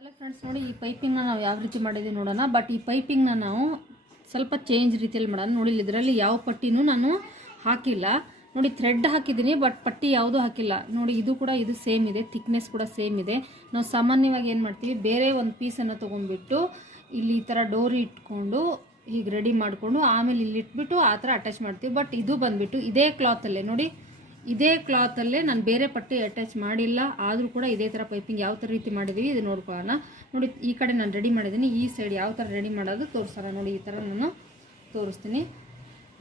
Hello friends, ನೋಡಿ ಈ ಪೈಪಿಂಗ್ನ ನಾವು ಯಾವ ರೀತಿ ಮಾಡಿದ್ದೀವಿ ನೋಡೋಣ. ಬಟ್ ಈ ಪೈಪಿಂಗ್ನ ನಾವು ಸ್ವಲ್ಪ ಚೇಂಜ್ ರೀತಿಯಲ್ಲಿ ಮಾಡೋಣ. ನೋಡಿ ಇದರಲ್ಲಿ ಯಾವ ಪಟ್ಟಿನೂ ನಾನು ಹಾಕಿಲ್ಲ. ನೋಡಿ ಥ್ರೆಡ್ ಹಾಕಿದ್ದೀನಿ, ಬಟ್ ಪಟ್ಟಿ ಯಾವುದೂ ಹಾಕಿಲ್ಲ. ನೋಡಿ ಇದು ಕೂಡ ಇದು ಸೇಮ್ ಇದೆ, ಥಿಕ್ನೆಸ್ ಕೂಡ ಸೇಮ್ ಇದೆ. ನಾವು ಸಾಮಾನ್ಯವಾಗಿ ಏನು ಮಾಡ್ತೀವಿ, ಬೇರೆ ಒಂದು ಪೀಸನ್ನು ತೊಗೊಂಡ್ಬಿಟ್ಟು ಇಲ್ಲಿ ಈ ಥರ ಡೋರಿ ಇಟ್ಕೊಂಡು ಹೀಗೆ ರೆಡಿ ಮಾಡಿಕೊಂಡು ಆಮೇಲೆ ಇಲ್ಲಿ ಇಟ್ಬಿಟ್ಟು ಆ ಥರ ಅಟ್ಯಾಚ್ ಮಾಡ್ತೀವಿ. ಬಟ್ ಇದು ಬಂದುಬಿಟ್ಟು ಇದೇ ಕ್ಲಾತಲ್ಲೇ, ನೋಡಿ ಇದೇ ಕ್ಲಾತಲ್ಲೇ ನಾನು ಬೇರೆ ಪಟ್ಟಿ ಅಟ್ಯಾಚ್ ಮಾಡಿಲ್ಲ. ಆದರೂ ಕೂಡ ಇದೇ ಥರ ಪೈಪಿಂಗ್ ಯಾವ ಥರ ರೀತಿ ಮಾಡಿದ್ದೀವಿ ಇದು ನೋಡ್ಕೊಳ್ಳೋಣ. ನೋಡಿ ಈ ಕಡೆ ನಾನು ರೆಡಿ ಮಾಡಿದ್ದೀನಿ, ಈ ಸೈಡ್ ಯಾವ ಥರ ರೆಡಿ ಮಾಡೋದು ತೋರಿಸೋಣ. ನೋಡಿ ಈ ಥರ ನಾನು ತೋರಿಸ್ತೀನಿ.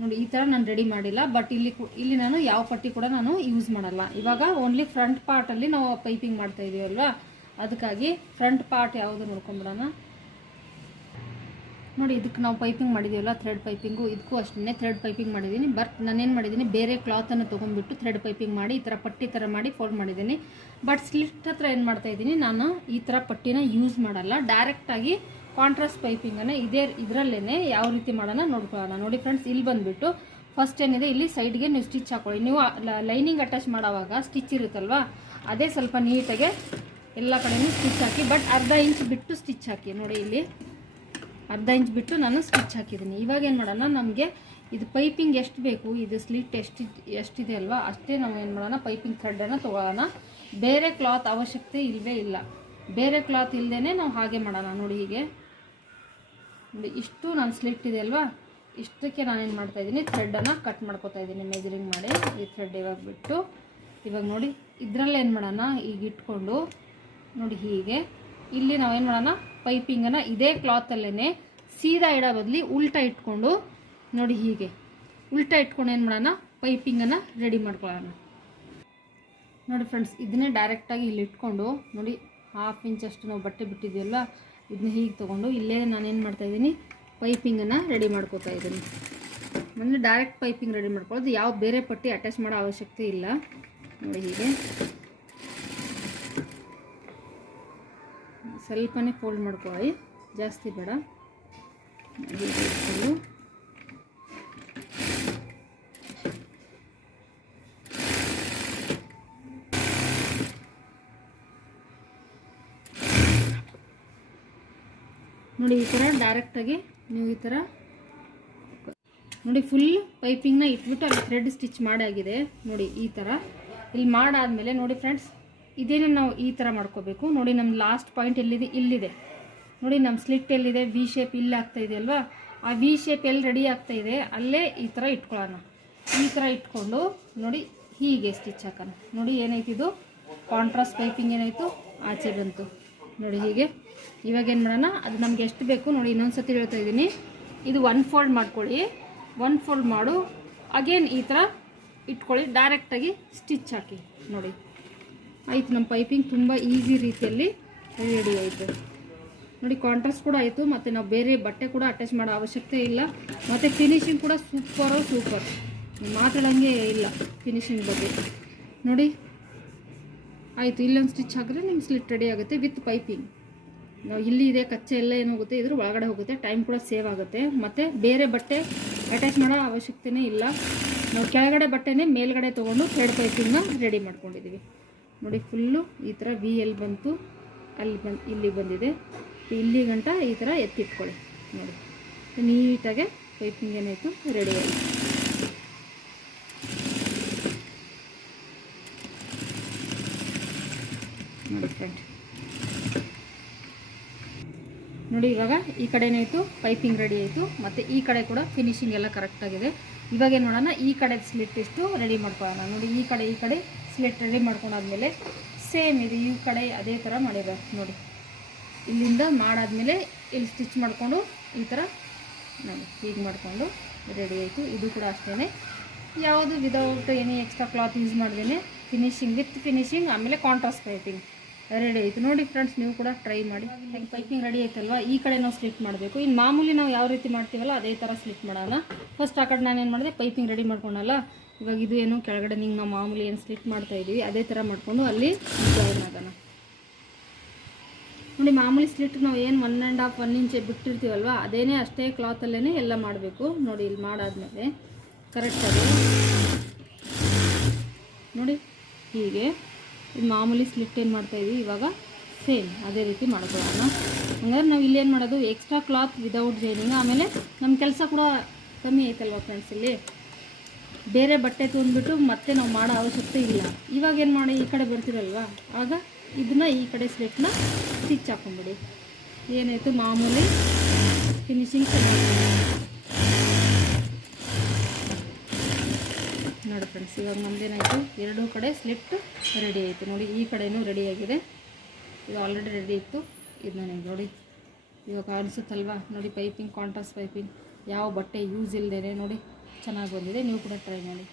ನೋಡಿ ಈ ಥರ ನಾನು ರೆಡಿ ಮಾಡಿಲ್ಲ, ಬಟ್ ಇಲ್ಲಿ ನಾನು ಯಾವ ಪಟ್ಟಿ ಕೂಡ ನಾನು ಯೂಸ್ ಮಾಡಲ್ಲ. ಇವಾಗ ಓನ್ಲಿ ಫ್ರಂಟ್ ಪಾರ್ಟಲ್ಲಿ ನಾವು ಪೈಪಿಂಗ್ ಮಾಡ್ತಾ ಇದೀವಲ್ವಾ, ಅದಕ್ಕಾಗಿ ಫ್ರಂಟ್ ಪಾರ್ಟ್ ಯಾವುದು ನೋಡ್ಕೊಂಬಿಡೋಣ. ನೋಡಿ ಇದಕ್ಕೆ ನಾವು ಪೈಪಿಂಗ್ ಮಾಡಿದ್ದೀವಲ್ಲ, ಥ್ರೆಡ್ ಪೈಪಿಂಗು, ಇದಕ್ಕೂ ಅಷ್ಟೇ ಥ್ರೆಡ್ ಪೈಪಿಂಗ್ ಮಾಡಿದ್ದೀನಿ. ಬಟ್ ನಾನೇನು ಮಾಡಿದ್ದೀನಿ, ಬೇರೆ ಕ್ಲಾತನ್ನು ತೊಗೊಂಡ್ಬಿಟ್ಟು ಥ್ರೆಡ್ ಪೈಪಿಂಗ್ ಮಾಡಿ ಈ ಥರ ಪಟ್ಟಿ ಥರ ಮಾಡಿ ಫೋಲ್ಡ್ ಮಾಡಿದ್ದೀನಿ. ಬಟ್ ಸ್ಲಿಟ್ ಹತ್ರ ಏನು ಮಾಡ್ತಾಯಿದ್ದೀನಿ, ನಾನು ಈ ಥರ ಪಟ್ಟಿನ ಯೂಸ್ ಮಾಡಲ್ಲ. ಡೈರೆಕ್ಟಾಗಿ ಕಾಂಟ್ರಾಸ್ಟ್ ಪೈಪಿಂಗನ್ನು ಇದರಲ್ಲೇ ಯಾವ ರೀತಿ ಮಾಡೋಣ ನೋಡ್ಕೊಳ್ಳೋಣ. ನೋಡಿ ಫ್ರೆಂಡ್ಸ್, ಇಲ್ಲಿ ಬಂದುಬಿಟ್ಟು ಫಸ್ಟ್ ಏನಿದೆ, ಇಲ್ಲಿ ಸೈಡ್ಗೆ ನೀವು ಸ್ಟಿಚ್ ಹಾಕೊಳ್ಳಿ. ನೀವು ಲೈನಿಂಗ್ ಅಟ್ಯಾಚ್ ಮಾಡೋವಾಗ ಸ್ಟಿಚ್ ಇರುತ್ತಲ್ವ, ಅದೇ ಸ್ವಲ್ಪ ನೀಟಾಗೆ ಎಲ್ಲ ಕಡೆಯೂ ಸ್ಟಿಚ್ ಹಾಕಿ. ಬಟ್ ಅರ್ಧ ಇಂಚ್ ಬಿಟ್ಟು ಸ್ಟಿಚ್ ಹಾಕಿ. ನೋಡಿ ಇಲ್ಲಿ ಅರ್ಧ ಇಂಚ್ ಬಿಟ್ಟು ನಾನು ಸ್ಟಿಚ್ ಹಾಕಿದ್ದೀನಿ. ಇವಾಗ ಏನು ಮಾಡೋಣ, ನಮಗೆ ಇದು ಪೈಪಿಂಗ್ ಎಷ್ಟು ಬೇಕು, ಇದು ಸ್ಲಿಟ್ ಎಷ್ಟಿದೆ ಅಲ್ವಾ, ಅಷ್ಟೇ ನಾವು ಏನು ಮಾಡೋಣ, ಪೈಪಿಂಗ್ ಥ್ರೆಡನ್ನು ತೊಗೊಳ್ಳೋಣ. ಬೇರೆ ಕ್ಲಾತ್ ಅವಶ್ಯಕತೆ ಇಲ್ಲವೇ ಇಲ್ಲ. ಬೇರೆ ಕ್ಲಾತ್ ಇಲ್ಲದೇ ನಾವು ಹಾಗೆ ಮಾಡೋಣ. ನೋಡಿ ಹೀಗೆ ನೋಡಿ ಇಷ್ಟು ನಾನು ಸ್ಲಿಟ್ ಇದೆ ಅಲ್ವಾ, ಇಷ್ಟಕ್ಕೆ ನಾನೇನು ಮಾಡ್ತಾಯಿದ್ದೀನಿ, ಥ್ರೆಡನ್ನು ಕಟ್ ಮಾಡ್ಕೊತಾ ಇದ್ದೀನಿ ಮೆಜರಿಂಗ್ ಮಾಡಿ. ಈ ಥ್ರೆಡ್ ಇವಾಗ ನೋಡಿ ಇದರಲ್ಲೇ ಏನು ಮಾಡೋಣ, ಈಗ ಇಟ್ಕೊಂಡು ನೋಡಿ ಹೀಗೆ ಇಲ್ಲಿ ನಾವೇನು ಮಾಡೋಣ, ಪೈಪಿಂಗನ್ನು ಇದೇ ಕ್ಲಾತಲ್ಲೇ ಸೀದಾ ಇಡೋ ಬದಲಿ ಉಲ್ಟಾ ಇಟ್ಕೊಂಡು ನೋಡಿ ಹೀಗೆ ಉಲ್ಟಾ ಇಟ್ಕೊಂಡು ಏನು ಮಾಡೋಣ, ಪೈಪಿಂಗನ್ನು ರೆಡಿ ಮಾಡ್ಕೊಳ್ಳೋಣ. ನೋಡಿ ಫ್ರೆಂಡ್ಸ್, ಇದನ್ನೇ ಡೈರೆಕ್ಟಾಗಿ ಇಲ್ಲಿ ಇಟ್ಕೊಂಡು ನೋಡಿ 1/2 ಇಂಚ್ ಅಷ್ಟು ನಾವು ಬಟ್ಟೆ ಬಿಟ್ಟಿದ್ದೀವಲ್ಲ, ಇದನ್ನ ಹೀಗೆ ತೊಗೊಂಡು ಇಲ್ಲೇ ನಾನೇನು ಮಾಡ್ತಾಯಿದ್ದೀನಿ, ಪೈಪಿಂಗನ್ನು ರೆಡಿ ಮಾಡ್ಕೋತಾ ಇದ್ದೀನಿ. ಅಂದರೆ ಡೈರೆಕ್ಟ್ ಪೈಪಿಂಗ್ ರೆಡಿ ಮಾಡ್ಕೊಳ್ಳೋದು, ಯಾವ ಬೇರೆ ಪಟ್ಟಿ ಅಟ್ಯಾಚ್ ಮಾಡೋ ಅವಶ್ಯಕತೆ ಇಲ್ಲ. ನೋಡಿ ಹೀಗೆ ಸ್ವಲ್ಪನೇ ಫೋಲ್ಡ್ ಮಾಡ್ಕೊಳ್ಳಿ, ಜಾಸ್ತಿ ಬೇಡ. ಹೀಗೆ ಇಟ್ಕೊಂಡು ನೋಡಿ ಈ ಥರ ಡೈರೆಕ್ಟಾಗಿ ನೀವು ಈ ಥರ ನೋಡಿ ಫುಲ್ ಪೈಪಿಂಗ್ನ ಇಟ್ಬಿಟ್ಟು ಅಲ್ಲಿ ಥ್ರೆಡ್ ಸ್ಟಿಚ್ ಮಾಡಾಗಿದೆ. ನೋಡಿ ಈ ಥರ ಇಲ್ಲಿ ಮಾಡಾದಮೇಲೆ ನೋಡಿ ಫ್ರೆಂಡ್ಸ್, ಇದೇನೇ ನಾವು ಈ ಥರ ಮಾಡ್ಕೋಬೇಕು. ನೋಡಿ ನಮ್ಮ ಲಾಸ್ಟ್ ಪಾಯಿಂಟ್ ಎಲ್ಲಿದೆ, ಇಲ್ಲಿದೆ ನೋಡಿ. ನಮ್ಮ ಸ್ಲಿಟ್ ಎಲ್ಲಿದೆ, ವಿ ಶೇಪ್ ಇಲ್ಲಿ ಆಗ್ತಾ ಇದೆ ಅಲ್ವಾ, ಆ ವಿ ಶೇಪ್ ಎಲ್ಲಿ ರೆಡಿ ಆಗ್ತಾ ಇದೆ ಅಲ್ಲೇ ಈ ಥರ ಇಟ್ಕೊಳ್ಳೋಣ. ಈ ಥರ ಇಟ್ಕೊಂಡು ನೋಡಿ ಹೀಗೆ ಸ್ಟಿಚ್ ಹಾಕೋಣ. ನೋಡಿ ಏನಾಯ್ತು, ಇದು ಕಾಂಟ್ರಾಸ್ಟ್ ಪೈಪಿಂಗ್ ಏನಾಯಿತು, ಆಚೆ ಬಂತು. ನೋಡಿ ಹೀಗೆ ಇವಾಗ ಏನು ಮಾಡೋಣ, ಅದು ನಮ್ಗೆ ಎಷ್ಟು ಬೇಕು ನೋಡಿ, ಇನ್ನೊಂದು ಸತಿ ಹೇಳ್ತಾ ಇದ್ದೀನಿ, ಇದು 1 ಫೋಲ್ಡ್ ಮಾಡ್ಕೊಳ್ಳಿ. 1 ಫೋಲ್ಡ್ ಮಾಡು, ಅಗೇನ್ ಈ ಥರ ಇಟ್ಕೊಳ್ಳಿ, ಡೈರೆಕ್ಟಾಗಿ ಸ್ಟಿಚ್ ಹಾಕಿ. ನೋಡಿ ಆಯಿತು, ನಮ್ಮ ಪೈಪಿಂಗ್ ತುಂಬ ಈಸಿ ರೀತಿಯಲ್ಲಿ ರೆಡಿ ಆಯಿತು. ನೋಡಿ ಕಾಂಟ್ರಾಸ್ಟ್ ಕೂಡ ಆಯಿತು, ಮತ್ತು ನಾವು ಬೇರೆ ಬಟ್ಟೆ ಕೂಡ ಅಟ್ಯಾಚ್ ಮಾಡೋ ಅವಶ್ಯಕತೆ ಇಲ್ಲ. ಮತ್ತು ಫಿನಿಶಿಂಗ್ ಕೂಡ ಸೂಪರ್, ಮಾತಾಡೋಂಗೆ ಇಲ್ಲ ಫಿನಿಶಿಂಗ್ ಬಗ್ಗೆ. ನೋಡಿ ಆಯಿತು, ಇಲ್ಲೊಂದು ಸ್ಟಿಚ್ ಹಾಕಿದ್ರೆ ನಿಮ್ಗೆ ಸ್ಲಿಟ್ ರೆಡಿ ಆಗುತ್ತೆ ವಿತ್ ಪೈಪಿಂಗ್. ನಾವು ಇಲ್ಲಿ ಇದೆ ಕಚ್ಚೆ ಎಲ್ಲ ಏನಾಗುತ್ತೆ, ಇದ್ರ ಒಳಗಡೆ ಹೋಗುತ್ತೆ, ಟೈಮ್ ಕೂಡ ಸೇವ್ ಆಗುತ್ತೆ. ಮತ್ತು ಬೇರೆ ಬಟ್ಟೆ ಅಟ್ಯಾಚ್ ಮಾಡೋ ಅವಶ್ಯಕತೆಯೇ ಇಲ್ಲ. ನಾವು ಕೆಳಗಡೆ ಬಟ್ಟೆನೇ ಮೇಲ್ಗಡೆ ತೊಗೊಂಡು ಥ್ರೆಡ್ ಪೈಪಿಂಗ್ನ ರೆಡಿ ಮಾಡ್ಕೊಂಡಿದ್ದೀವಿ. ನೋಡಿ ಫುಲ್ಲು ಈ ಥರ ವಿ ಎಲ್ಲಿ ಬಂತು, ಇಲ್ಲಿ ಬಂದಿದೆ, ಇಲ್ಲಿ ಗಂಟ ಈ ಥರ ಎತ್ತಿಟ್ಕೊಳ್ಳಿ. ನೋಡಿ ನೀಟಾಗೆ ಪೈಪಿಂಗ್ ಏನಾಯಿತು, ರೆಡಿ ಆಯಿತು. ನೋಡಿ ಫ್ರೆಂಡ್, ನೋಡಿ ಇವಾಗ ಈ ಕಡೆ ಏನಾಯಿತು, ಪೈಪಿಂಗ್ ರೆಡಿ ಆಯಿತು, ಮತ್ತು ಈ ಕಡೆ ಕೂಡ ಫಿನಿಶಿಂಗ್ ಎಲ್ಲ ಕರೆಕ್ಟಾಗಿದೆ. ಇವಾಗ ಏನು ಮಾಡೋಣ, ಈ ಕಡೆ ಸ್ಲಿಟ್ ಎಷ್ಟು ರೆಡಿ ಮಾಡ್ಕೊಳ್ಳೋಣ. ನೋಡಿ ಈ ಕಡೆ ಸ್ಲಿಟ್ ರೆಡಿ ಮಾಡ್ಕೊಂಡಾದ್ಮೇಲೆ ಸೇಮ್ ಇದೆ ಈ ಕಡೆ ಅದೇ ಥರ ಮಾಡಿರೋದು. ನೋಡಿ ಇಲ್ಲಿಂದ ಮಾಡಾದ್ಮೇಲೆ ಇಲ್ಲಿ ಸ್ಟಿಚ್ ಮಾಡಿಕೊಂಡು ಈ ಥರ ನೋಡಿ ಹೀಗೆ ಮಾಡಿಕೊಂಡು ರೆಡಿ ಆಯಿತು. ಇದು ಕೂಡ ಅಷ್ಟೇ, ಯಾವುದು without any extra cloth use ಮಾಡ್ದೇನೆ ಫಿನಿಶಿಂಗ್ ವಿತ್ ಫಿನಿಶಿಂಗ್, ಆಮೇಲೆ ಕಾಂಟ್ರಾಸ್ಟ್ ಪೈಪಿಂಗ್ ರೆಡಿ ಆಯಿತು. ನೋಡಿ ಫ್ರೆಂಡ್ಸ್, ನೀವು ಕೂಡ ಟ್ರೈ ಮಾಡಿ. ಪೈಪಿಂಗ್ ರೆಡಿ ಆಯ್ತಲ್ವ, ಈ ಕಡೆ ನಾವು ಸ್ಲಿಟ್ ಮಾಡಬೇಕು. ಇನ್ನು ಮಾಮೂಲಿ ನಾವು ಯಾವ ರೀತಿ ಮಾಡ್ತೀವಲ್ಲ ಅದೇ ಥರ ಸ್ಲಿಟ್ ಮಾಡೋಣ. ಫಸ್ಟ್ ಆ ಕಡೆ ನಾನೇನು ಮಾಡಿದೆ, ಪೈಪಿಂಗ್ ರೆಡಿ ಮಾಡ್ಕೊಂಡಲ್ಲ, ಇವಾಗ ಇದು ಏನು ಕೆಳಗಡೆ ನಿಂಗೆ ನಾವು ಮಾಮೂಲಿ ಏನು ಸ್ಲಿಟ್ ಮಾಡ್ತಾಯಿದ್ದೀವಿ ಅದೇ ಥರ ಮಾಡಿಕೊಂಡು ಅಲ್ಲಿ ಜಾಯಿನ್ ಆಗೋಣ. ನೋಡಿ ಮಾಮೂಲಿ ಸ್ಲಿಟ್ ನಾವು ಏನು 1.5 ಇಂಚ್ ಬಿಟ್ಟಿರ್ತೀವಲ್ವ, ಅದೇನೇ ಅಷ್ಟೇ ಕ್ಲಾತಲ್ಲೇ ಎಲ್ಲ ಮಾಡಬೇಕು. ನೋಡಿ ಇಲ್ಲಿ ಮಾಡಾದ್ಮೇಲೆ ಕರೆಕ್ಟಾಗಿ ನೋಡಿ ಹೀಗೆ ಮಾಮೂಲಿ ಸ್ಲಿಟ್ ಏನು ಮಾಡ್ತಾಯಿದ್ವಿ, ಇವಾಗ ಸೇಮ್ ಅದೇ ರೀತಿ ಮಾಡ್ಕೊಳ್ಳೋಣ. ಹಂಗಾದ್ರೆ ನಾವು ಇಲ್ಲೇನು ಮಾಡೋದು, ಎಕ್ಸ್ಟ್ರಾ ಕ್ಲಾತ್ ವಿದೌಟ್ ಜೈನಿಂಗ್. ಆಮೇಲೆ ನಮ್ಮ ಕೆಲಸ ಕೂಡ ಕಮ್ಮಿ ಐತಲ್ವ ಫ್ರೆಂಡ್ಸ್. ಇಲ್ಲಿ ಬೇರೆ ಬಟ್ಟೆ ತುಂಬಿಬಿಟ್ಟು ಮತ್ತೆ ನಾವು ಮಾಡೋ ಅವಶ್ಯಕತೆ ಇಲ್ಲ. ಇವಾಗ ಏನು ಮಾಡಿ ಈ ಕಡೆ ಬರ್ತಿರಲ್ವ, ಆಗ ಇದನ್ನು ಈ ಕಡೆ ಸ್ಲಿಟ್ನ ಸ್ಟಿಚ್ ಹಾಕೊಂಬಿಡಿ. ಏನಾಯಿತು ಮಾಮೂಲಿ ಫಿನಿಶಿಂಗ್ ಚೆನ್ನಾಗಿ ನೋಡಿ ಫ್ರೆಂಡ್ಸ್. ಇವಾಗ ನಮ್ಮದೇನಾಯಿತು, ಎರಡೂ ಕಡೆ ಸ್ಲಿಟ್ ರೆಡಿ ಆಯಿತು ನೋಡಿ. ಈ ಕಡೆಯೂ ರೆಡಿಯಾಗಿದೆ, ಇದು ಆಲ್ರೆಡಿ ರೆಡಿ ಇತ್ತು. ಇದು ನನಗೆ ನೋಡಿ ಇವಾಗ ಅನಿಸುತ್ತಲ್ವ ನೋಡಿ. ಪೈಪಿಂಗ್ ಕಾಂಟ್ರಾಸ್ಟ್ ಪೈಪಿಂಗ್ ಯಾವ ಬಟ್ಟೆ ಯೂಸ್ ಇಲ್ಲದೇ ನೋಡಿ ಚೆನ್ನಾಗಿ ಬಂದಿದೆ. ನೀವು ಕೂಡ ಟ್ರೈ ಮಾಡಿ.